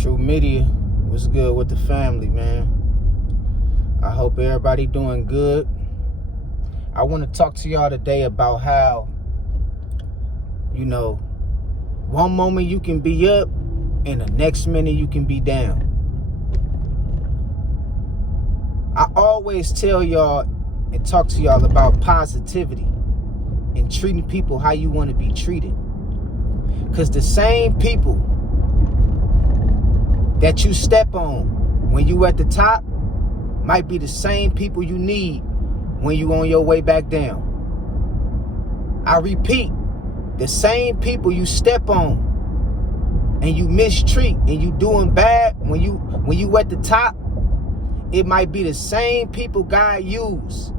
True Media, what's good with the family, man? I hope everybody doing good. I want to talk to y'all today about how, one moment you can be up and the next minute you can be down. I always tell y'all and talk to y'all about positivity and treating people how you want to be treated. Because the same people that you step on when you at the top might be the same people you need when you on your way back down. I repeat, the same people you step on and you mistreat and you doing bad when you at the top, it might be the same people God use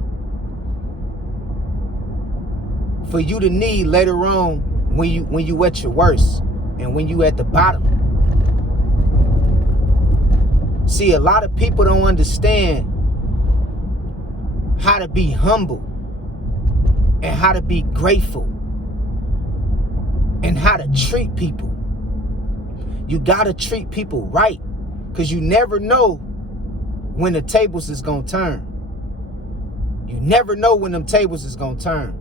for you to need later on when you at your worst and when you at the bottom. See, a lot of people don't understand how to be humble and how to be grateful and how to treat people. You gotta treat people right, because you never know when the tables is gonna turn. You never know when them tables is gonna turn.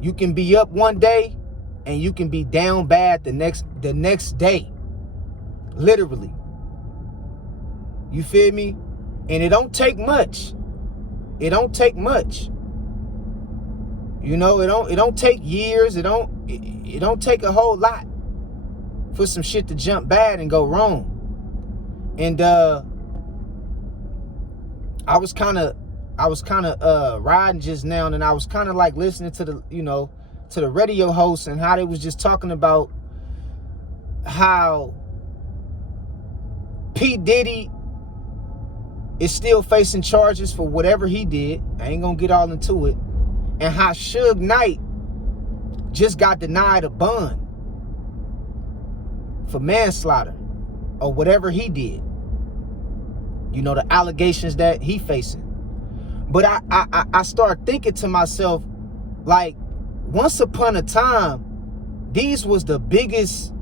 You can be up one day and you can be down bad the next day. Literally. You feel me? And it don't take much. It don't take much. It don't take years. It don't take a whole lot for some shit to jump bad and go wrong. And I was kind of riding just now, and I was kind of like listening to the radio host and how they was just talking about how P. Diddy is still facing charges for whatever he did. I ain't gonna get all into it. And how Suge Knight just got denied a bond for manslaughter or whatever he did. The allegations that he facing. But I start thinking to myself, like, once upon a time, these was the biggest,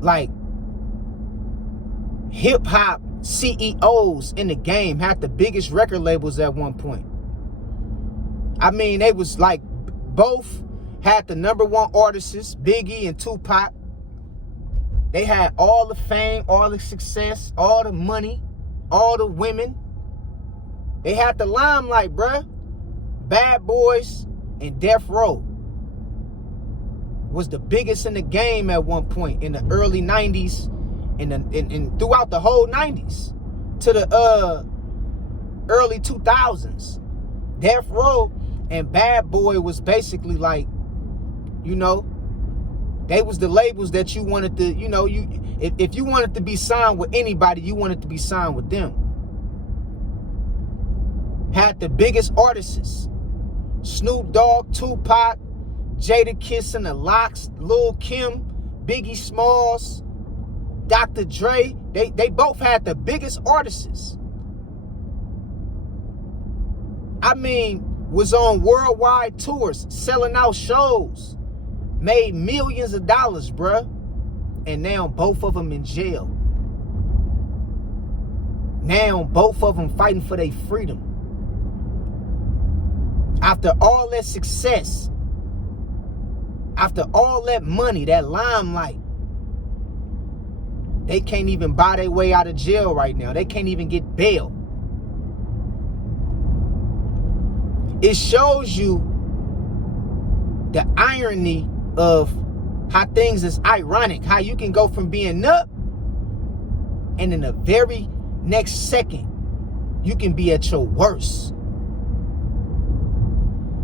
like, hip-hop CEOs in the game, had the biggest record labels at one point. I mean, they was like, both had the #1 artists, Biggie and Tupac. They had all the fame, all the success, all the money, all the women. They had the limelight, bruh. Bad Boys and Death Row was the biggest in the game at one point in the early 90s and throughout the whole 90s to the early 2000s. Death Row and Bad Boy was basically like, they was the labels that you wanted to, if you wanted to be signed with anybody, you wanted to be signed with them. Had the biggest artists: Snoop Dogg, Tupac, Jadakiss and the Lox, Lil Kim, Biggie Smalls, Dr. Dre. They both had the biggest artists. I mean, was on worldwide tours, selling out shows, made millions of dollars, bruh. And now both of them in jail. Now both of them fighting for their freedom. After all that success, after all that money, that limelight, they can't even buy their way out of jail right now. They can't even get bail. It shows you the irony of how things is ironic. How you can go from being up and in the very next second, you can be at your worst.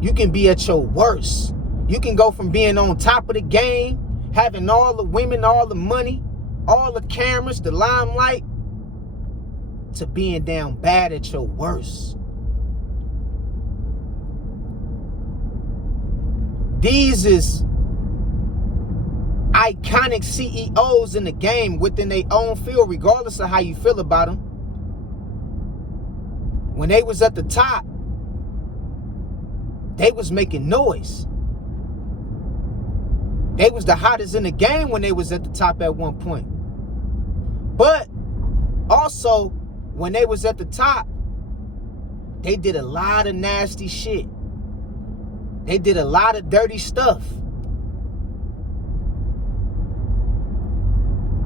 You can be at your worst. You can go from being on top of the game, having all the women, all the money, all the cameras, the limelight, to being down bad at your worst. These is iconic CEOs in the game within their own field, regardless of how you feel about them. When they was at the top, they was making noise. They was the hottest in the game when they was at the top at one point. But also, when they was at the top, they did a lot of nasty shit. They did a lot of dirty stuff.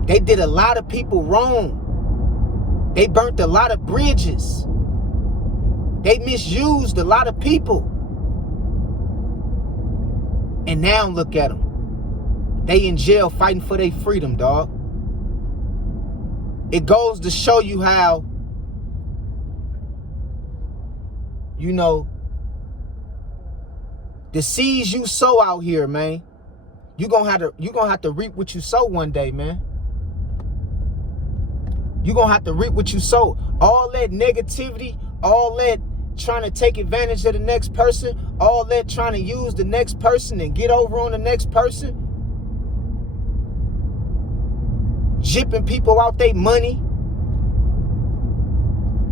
They did a lot of people wrong. They burnt a lot of bridges. They misused a lot of people. And now look at them. They in jail fighting for their freedom, dog. It goes to show you how, you know, the seeds you sow out here, man, you're gonna have to reap what you sow one day, man. You're gonna have to reap what you sow. All that negativity, all that trying to take advantage of the next person, all that trying to use the next person and get over on the next person, jipping people out their money,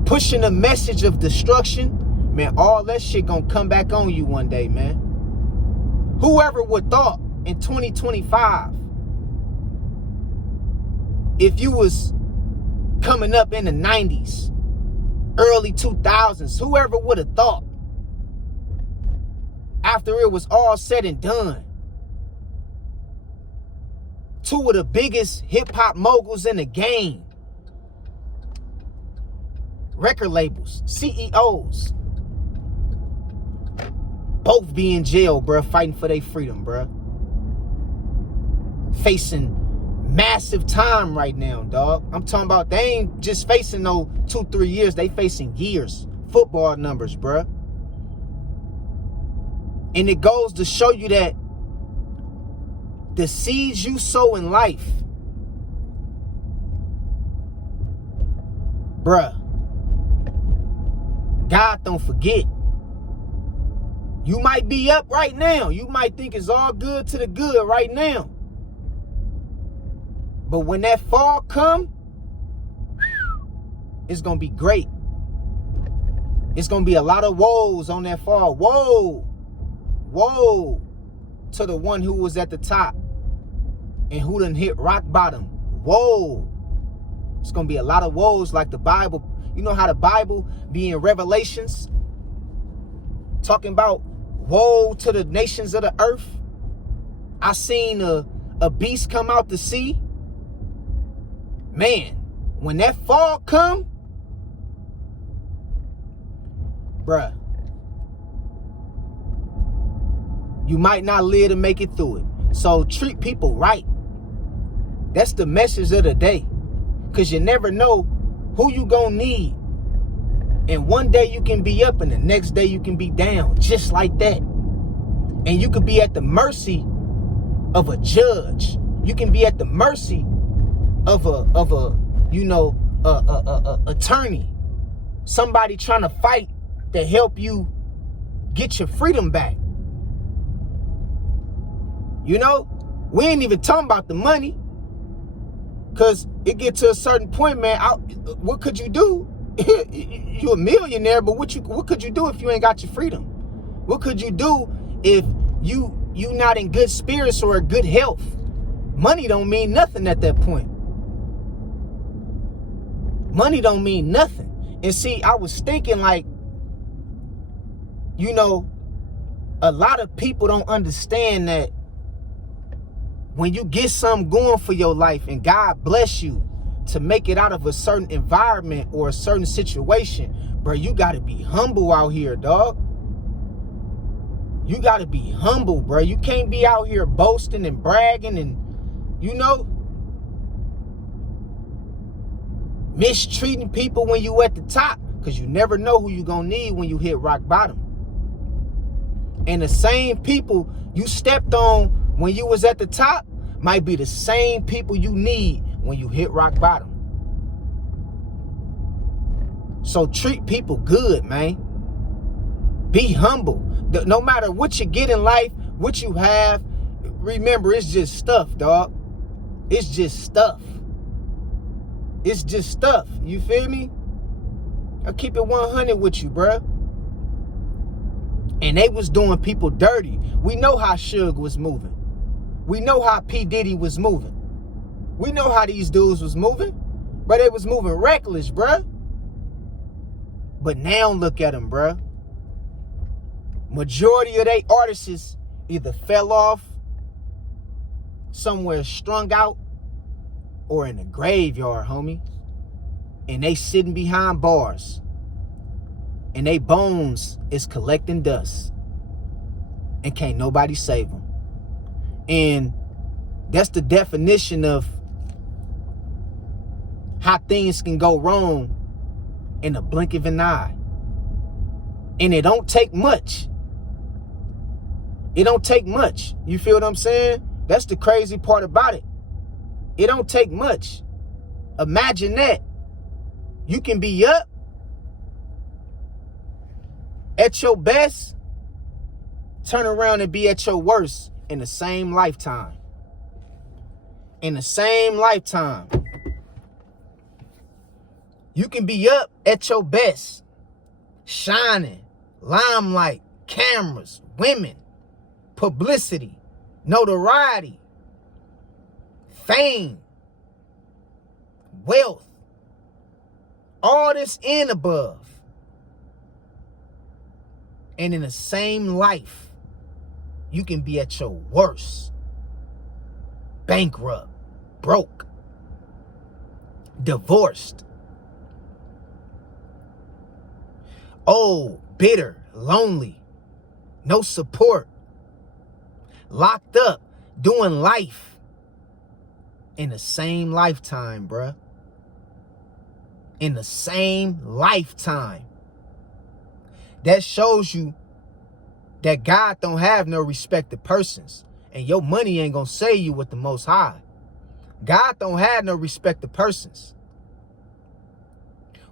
pushing a message of destruction, man, all that shit gonna come back on you one day, man. Whoever would thought in 2025, if you was coming up in the 90s, early 2000s, whoever would have thought, after it was all said and done, two of the biggest hip-hop moguls in the game, record labels, CEOs, both be in jail, bruh, fighting for their freedom, bruh. Facing massive time right now, dog. I'm talking about they ain't just facing no 2-3 years. They facing years. Football numbers, bruh. And it goes to show you that the seeds you sow in life, bruh, God don't forget. You might be up right now. You might think it's all good to the good right now. But when that fall come, it's going to be great. It's going to be a lot of woes on that fall. Woe. Woe to the one who was at the top and who done hit rock bottom. Woe. It's going to be a lot of woes like the Bible. You know how the Bible be in Revelations talking about woe to the nations of the earth? I seen a beast come out the sea. Man, when that fall come, bruh, you might not live to make it through it. So treat people right. That's the message of the day. Because you never know who you gonna need. And one day you can be up and the next day you can be down. Just like that. And you could be at the mercy of a judge. You can be at the mercy of a attorney. Somebody trying to fight to help you get your freedom back. You know, we ain't even talking about the money. Because it get to a certain point, man, what could you do? You a millionaire, but what could you do if you ain't got your freedom? What could you do if you not in good spirits or good health? Money don't mean nothing at that point. Money don't mean nothing. And see, I was thinking like, you know, a lot of people don't understand that when you get something going for your life and God bless you to make it out of a certain environment or a certain situation, bro, you got to be humble out here, dog. You got to be humble, bro. You can't be out here boasting and bragging and, you know, mistreating people when you at the top, because you never know who you gonna need when you hit rock bottom. And the same people you stepped on when you was at the top might be the same people you need when you hit rock bottom. So treat people good, man. Be humble. No matter what you get in life, what you have, remember, it's just stuff, dog. It's just stuff. It's just stuff. You feel me? I'll keep it 100 with you, bruh. And they was doing people dirty. We know how Suge was moving. We know how P. Diddy was moving. We know how these dudes was moving. But they was moving reckless, bruh. But now look at them, bruh. Majority of they artists either fell off, somewhere strung out, or in a graveyard, homie. And they sitting behind bars. And they bones is collecting dust. And can't nobody save them. And that's the definition of how things can go wrong in the blink of an eye. And it don't take much. It don't take much. You feel what I'm saying? That's the crazy part about it. It don't take much. Imagine that. You can be up at your best, turn around and be at your worst in the same lifetime. In the same lifetime. You can be up at your best, shining, limelight, cameras, women, publicity, notoriety, fame, wealth, all this and above. And in the same life, you can be at your worst, bankrupt, broke, divorced, old, bitter, lonely, no support, locked up, doing life in the same lifetime, bruh. In the same lifetime. That shows you that God don't have no respect to persons. And your money ain't gonna save you with the Most High. God don't have no respect to persons.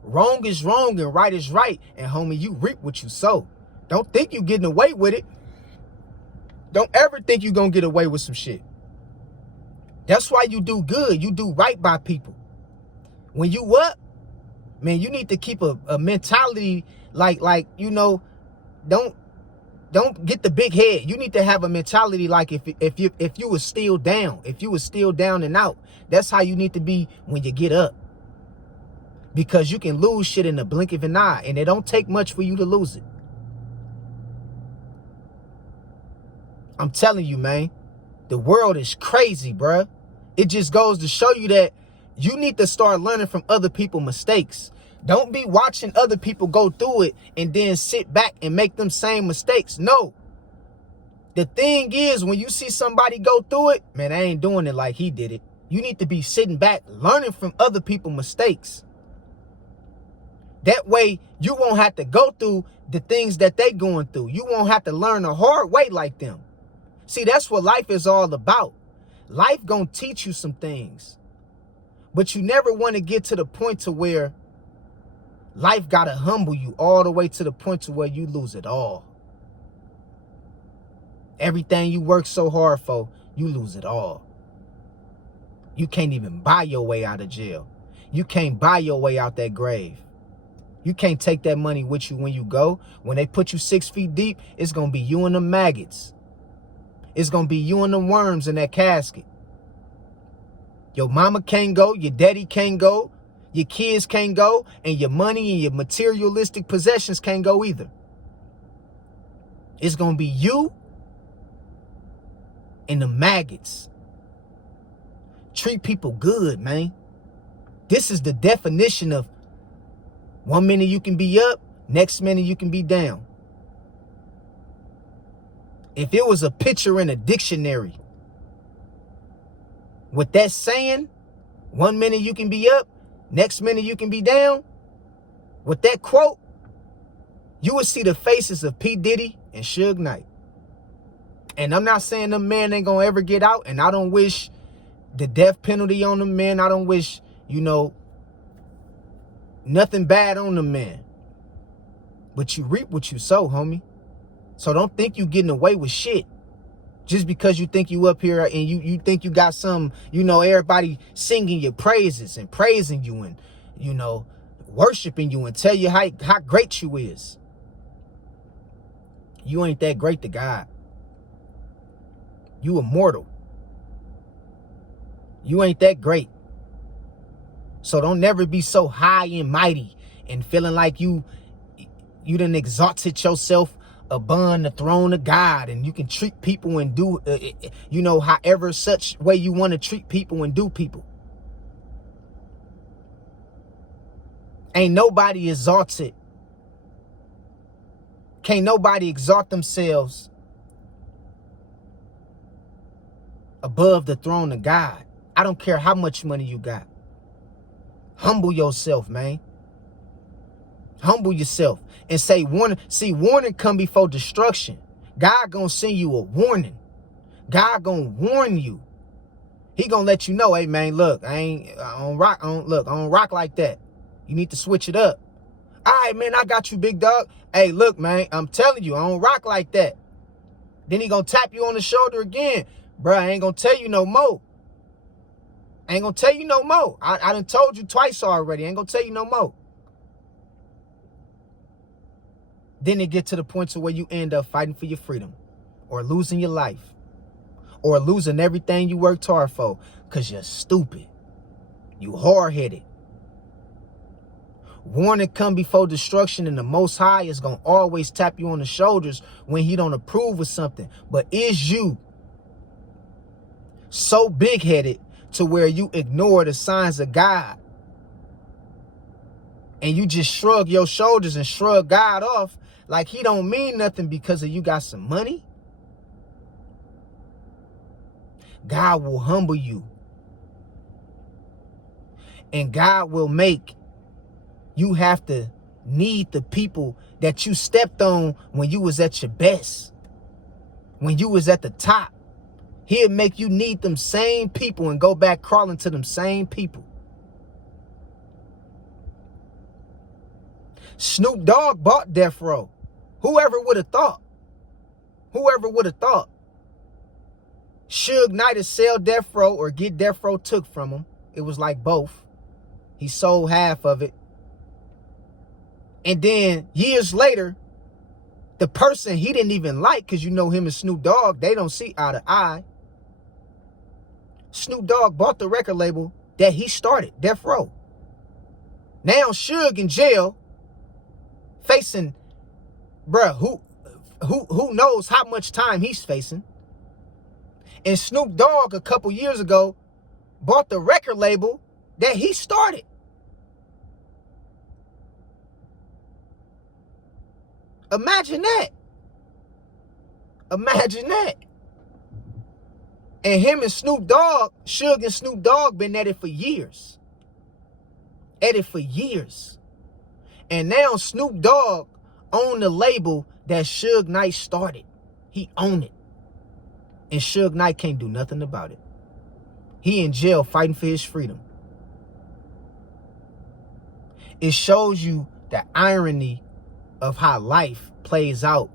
Wrong is wrong and right is right. And homie, you reap what you sow. Don't think you getting away with it. Don't ever think you gonna get away with some shit. That's why you do good. You do right by people. When you up, man, you need to keep a mentality like, you know, don't get the big head. You need to have a mentality like if you was still down, if you was still down and out, that's how you need to be when you get up. Because you can lose shit in the blink of an eye, and it don't take much for you to lose it. I'm telling you, man, the world is crazy, bruh. It just goes to show you that you need to start learning from other people's mistakes. Don't be watching other people go through it and then sit back and make them same mistakes. No. The thing is, when you see somebody go through it, man, I ain't doing it like he did it. You need to be sitting back, learning from other people's mistakes. That way, you won't have to go through the things that they going through. You won't have to learn the hard way like them. See, that's what life is all about. Life gonna teach you some things. But you never want to get to the point to where life gotta humble you all the way to the point to where you lose it all. Everything you work so hard for, you lose it all. You can't even buy your way out of jail. You can't buy your way out that grave. You can't take that money with you when you go. When they put you 6 feet deep, it's going to be you and the maggots. It's going to be you and the worms in that casket. Your mama can't go. Your daddy can't go. Your kids can't go. And your money and your materialistic possessions can't go either. It's going to be you and the maggots. Treat people good, man. This is the definition of 1 minute you can be up, next minute you can be down. If it was a picture in a dictionary, with that saying, 1 minute you can be up, next minute you can be down, with that quote, you would see the faces of P. Diddy and Suge Knight. And I'm not saying them men ain't gonna ever get out, and I don't wish the death penalty on them men. I don't wish, you know, nothing bad on them men. But you reap what you sow, homie. So don't think you getting away with shit. Just because you think you up here and you think you got some, you know, everybody singing your praises and praising you and, you know, worshiping you and tell you how great you is. You ain't that great to God. You immortal. You ain't that great. So don't never be so high and mighty and feeling like you done exalted yourself upon the throne of God, and you can treat people and do, however such way you want to treat people and do people. Ain't nobody exalted. Can't nobody exalt themselves above the throne of God. I don't care how much money you got. Humble yourself, man. Humble yourself and say warning. See, warning come before destruction. God gonna send you a warning. God gonna warn you. He gonna let you know, hey man, look, I don't rock like that. You need to switch it up. All right, man, I got you, big dog. Hey, look, man, I'm telling you, I don't rock like that. Then he gonna tap you on the shoulder again. Bruh, I ain't gonna tell you no more. I ain't gonna tell you no more. I done told you twice already. I ain't gonna tell you no more. Then it get to the point to where you end up fighting for your freedom, or losing your life, or losing everything you worked hard for because you're stupid. You hard-headed. Warning come before destruction, and the Most High is going to always tap you on the shoulders when he don't approve of something. But is you so big-headed to where you ignore the signs of God and you just shrug your shoulders and shrug God off like he don't mean nothing because of you got some money? God will humble you, and God will make you have to need the people that you stepped on when you was at your best, when you was at the top. He'll make you need them same people and go back crawling to them same people. Snoop Dogg bought Death Row. Whoever would have thought? Whoever would have thought? Suge Knight to sell Death Row or get Death Row took from him. It was like both. He sold half of it. And then years later, the person he didn't even like, because you know him and Snoop Dogg, they don't see eye to eye. Snoop Dogg bought the record label that he started, Death Row. Now Suge in jail, facing, bruh, who knows how much time he's facing. And Snoop Dogg a couple years ago bought the record label that he started. Imagine that. Imagine that. And him and Snoop Dogg, Suge and Snoop Dogg been at it for years. At it for years. And now Snoop Dogg own the label that Suge Knight started. He own it. And Suge Knight can't do nothing about it. He in jail fighting for his freedom. It shows you the irony of how life plays out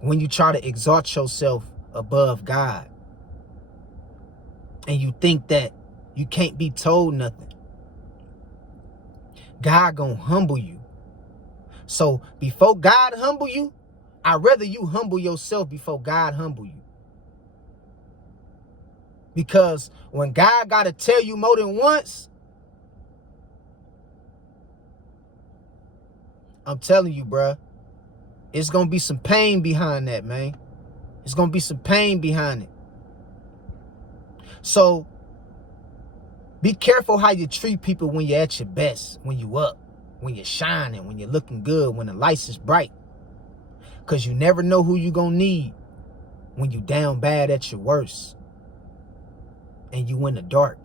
when you try to exalt yourself above God. And you think that you can't be told nothing. God gonna humble you. So before God humble you, I'd rather you humble yourself before God humble you. Because when God gotta tell you more than once, I'm telling you, bruh, it's gonna be some pain behind that, man. It's gonna be some pain behind it. So be careful how you treat people when you're at your best, when you up, when you're shining, when you're looking good, when the lights is bright. Because you never know who you gonna need when you down bad at your worst and you in the dark.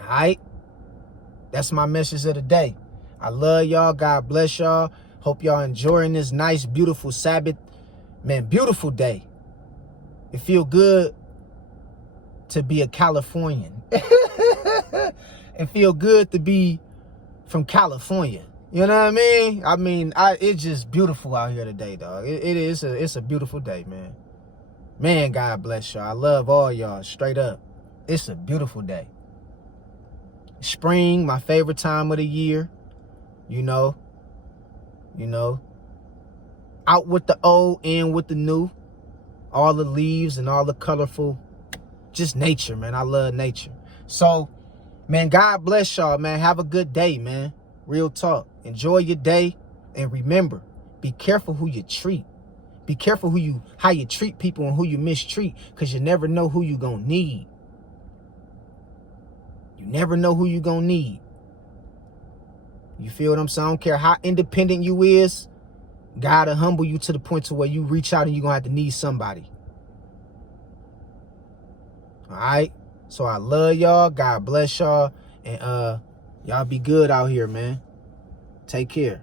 All right? That's my message of the day. I love y'all. God bless y'all. Hope y'all enjoying this nice, beautiful Sabbath. Man, beautiful day. It feel good to be a Californian. It feel good to be from California. You know what I mean? It's just beautiful out here today, dog. It's a beautiful day, man. Man, God bless y'all. I love all y'all, straight up. It's a beautiful day. Spring, my favorite time of the year. You know. Out with the old, in with the new. All the leaves and all the colorful just nature, man. I love nature. So, man, God bless y'all, man. Have a good day, man. Real talk. Enjoy your day. And remember, be careful who you treat. Be careful how you treat people and who you mistreat, because you never know who you gonna need. You never know who you gonna need. You feel what I'm saying? I don't care how independent you is, God will humble you to the point to where you reach out and you're gonna have to need somebody. All right? So I love y'all. God bless y'all. And y'all be good out here, man. Take care.